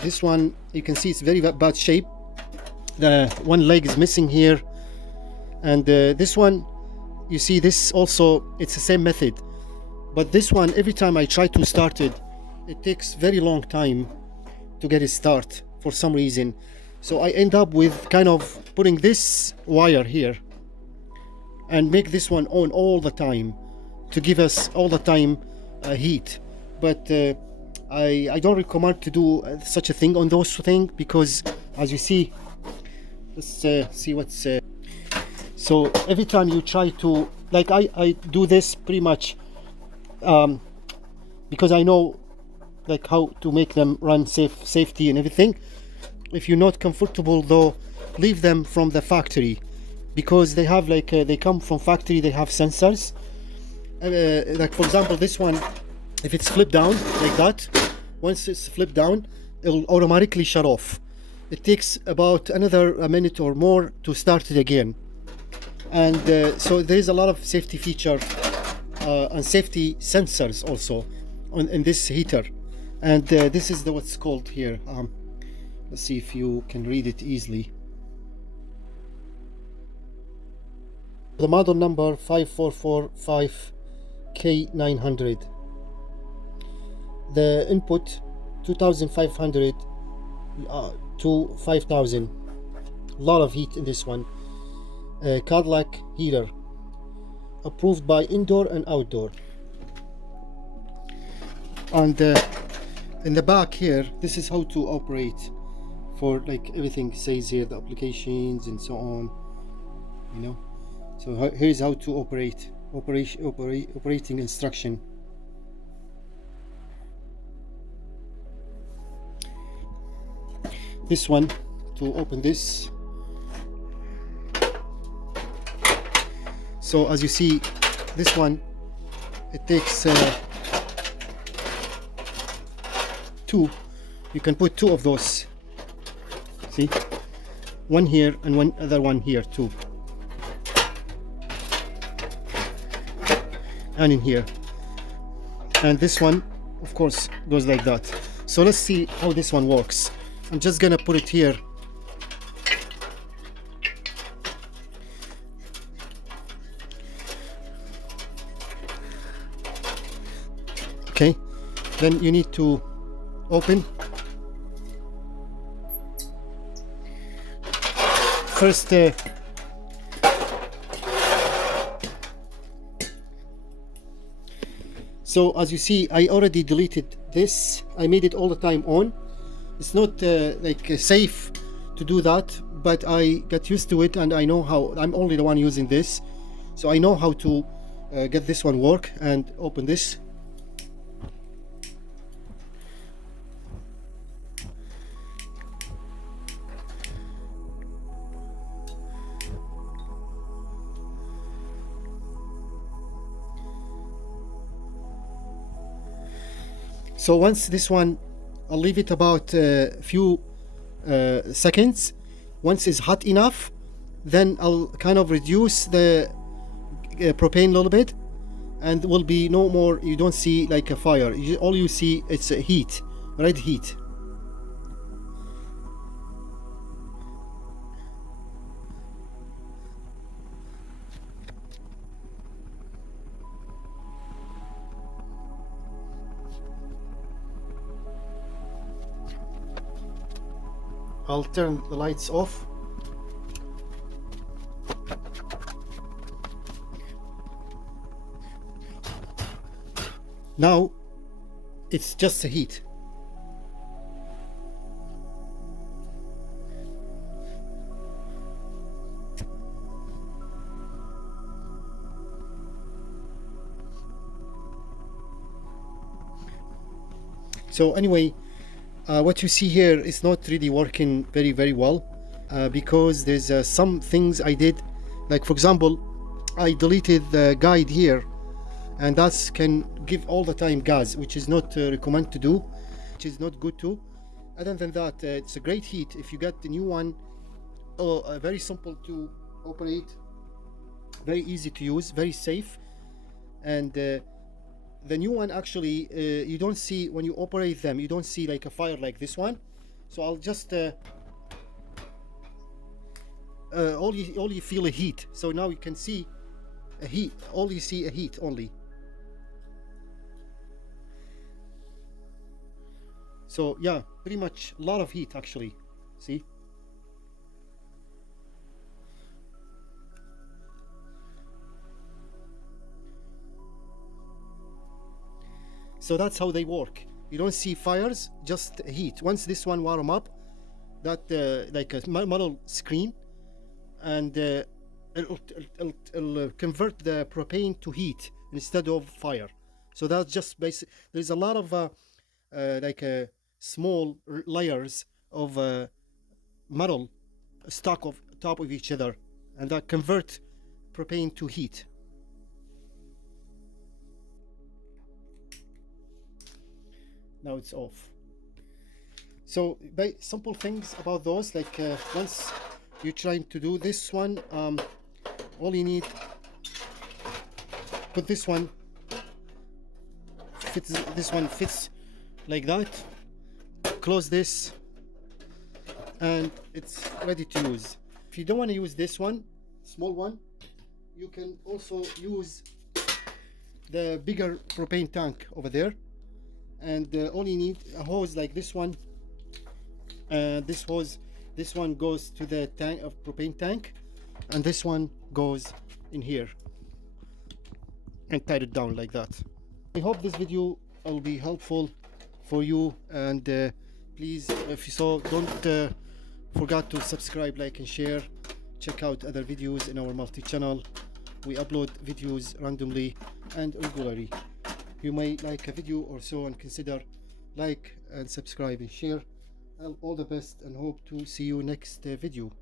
This one, you can see it's very bad shape. The one leg is missing here, and this one, you see this also, it's the same method, but this one, every time I try to start it, it takes very long time to get it start for some reason. So I end up with kind of putting this wire here and make this one on all the time to give us all the time heat. But I don't recommend to do such a thing on those things, because as you see, let's see what's so every time you try to, like, I do this pretty much because I know like how to make them run safety and everything. If you're not comfortable though, leave them from the factory, because they have like they come from factory, they have sensors. Like for example, this one, if it's flipped down like that, once it's flipped down, it will automatically shut off. It takes about another minute or more to start it again. And so there is a lot of safety feature and safety sensors also in this heater. And this is what's called here. Let's see if you can read it easily. The model number 5445K900. The input 2500 to 5000. A lot of heat in this one. Cadillac heater, approved by indoor and outdoor. And in the back here, this is how to operate. For like everything says here, the applications and so on, you know. So here's how to operating instruction. This one, to open this. So as you see, this one, it takes two. You can put two of those. See, one here and one other one here too, and in here. And this one, of course, goes like that. So let's see how this one works. I'm just gonna put it here. Okay, then you need to open. First, so as you see, I already deleted this. I made it all the time on. It's not like safe to do that, but I got used to it, and I know how. I'm only the one using this, so I know how to get this one work. And open this. So once this one, I'll leave it about a few seconds. Once it's hot enough, then I'll kind of reduce the propane a little bit, and will be no more. You don't see like a fire. All you see, it's a heat, red heat. I'll turn the lights off. Now it's just the heat. So anyway, what you see here is not really working very well, because there's some things I did, like for example, I deleted the guide here, and that can give all the time gas, which is not recommended to do, which is not good too. Other than that, it's a great heat. If you get the new one, very simple to operate, very easy to use, very safe. And the new one, actually, you don't see, when you operate them, you don't see like a fire like this one. So I'll just all you feel a heat. So now you can see a heat. All you see a heat only. So yeah, pretty much a lot of heat actually. See? So that's how they work. You don't see fires, just heat. Once this one warm up, that like a model screen, and it'll convert the propane to heat instead of fire. So that's just basic. There's a lot of like small layers of metal stuck of top of each other, and that convert propane to heat. Now it's off. So simple things about those, like once you're trying to do this one, all you need, put this one fits, this one fits like that, close this, and it's ready to use. If you don't want to use this one, small one, you can also use the bigger propane tank over there, and all you need a hose like this one. This hose, this one goes to the tank of propane tank, and this one goes in here and tie it down like that. I hope this video will be helpful for you, and please, if you so, don't forget to subscribe, like and share. Check out other videos in our multi-channel. We upload videos randomly and regularly. You may like a video or so and consider like and subscribe and share. All the best, and hope to see you next video.